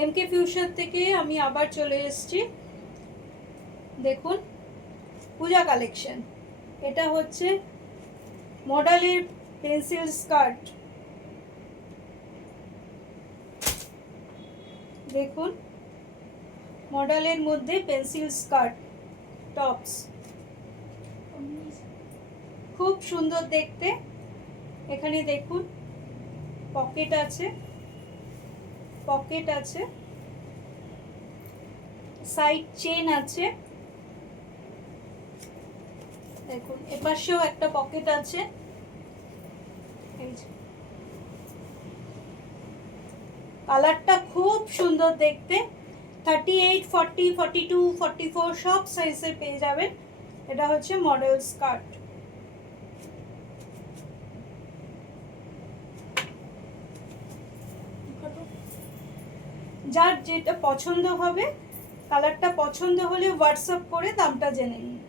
এমকে fusion থেকে আমি আবার চলে এসেছি। দেখুন পূজা কালেকশন, এটা হচ্ছে মডেলের পেন্সিল স্কার্ট। দেখুন মডেলের মধ্যে পেন্সিল স্কার্ট টপস, খুব সুন্দর দেখতে। এখানে দেখুন পকেট আছে, পকেট আছে, সাইড চেন আছে। দেখুন এপাশেও একটা পকেট আছে। কালারটা খুব সুন্দর দেখতে। 38, 40, 42, 44 সব সাইজের পেয়ে যাবেন। এটা হচ্ছে মডেল স্কার্ট। যার যেটা পছন্দ হবে, কালারটা পছন্দ হলে হোয়াটসঅ্যাপ করে দামটা জেনে নিন।